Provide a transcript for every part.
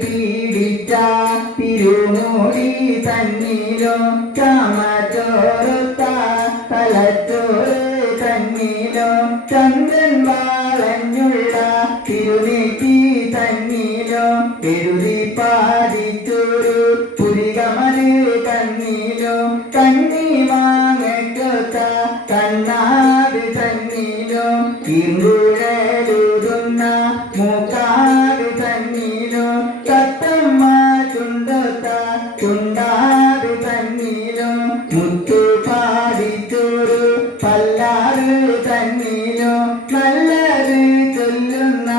പീഡിച്ച തിരുമൂടി ചാമച്ചോറുത്ത തലച്ചോറ് തന്നിലോ ചന്ദ്രൻ വാളഞ്ഞുള്ള തിരുനെറ്റി തന്നിലോ എഴുതി പാതിച്ചൊരു പുരികമൽ കണ്ണീലോ കണ്ണി മാങ്ങൊത്ത കണ്ണാട് തന്നിലോ ഇരുളെഴുതുന്ന മൂക്കാട് മുത്തു പാടിച്ചോരു പല്ലാട് തന്നിലോ നല്ലത് ചൊല്ലുന്ന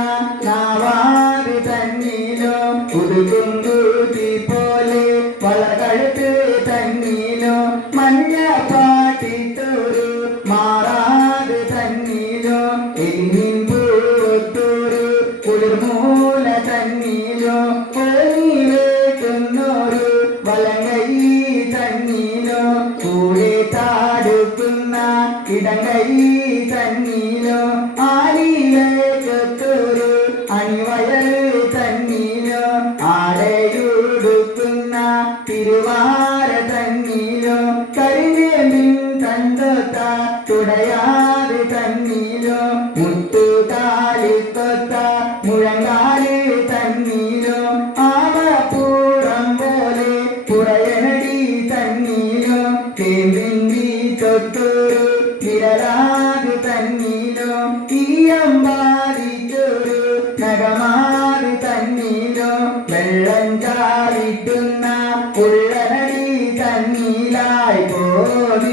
നാവാട് തന്നിലോ ഉടുകുന്തൂതി പോലെ വളകഴുത്ത് തന്നിലോ മഞ്ഞ പാട്ടിട്ടൊരു മാറാട് തന്നിലോ എരിഞ്ഞിൻ പൂവത്തൊരു കുളിർമൂല ഇടങ്ങൈ തന്നിലോ ആലിലേക്കൊരു അണിവയറ് തന്നിലോ ആടയുടുക്കുന്ന തിരുവാര തന്നിലോ കരിഞ്ഞിൻ തണ്ടൊത്ത തുടയാറ് തന്നിലോ മുട്ടുകാലിത്തൊത്ത മുഴങ്ങാൽ തന്നിലോ ആവപ്പൂറം പോലെ പുറയനടി തന്നിലോ തൊട്ടൊരു വിരലാകു തന്നിലോ തീയം പാലിച്ചൊരു നഗമാറി തന്നിലോ വെള്ളം ചാലിട്ടുന്ന പുള്ളനടി തന്നിലായി പോയി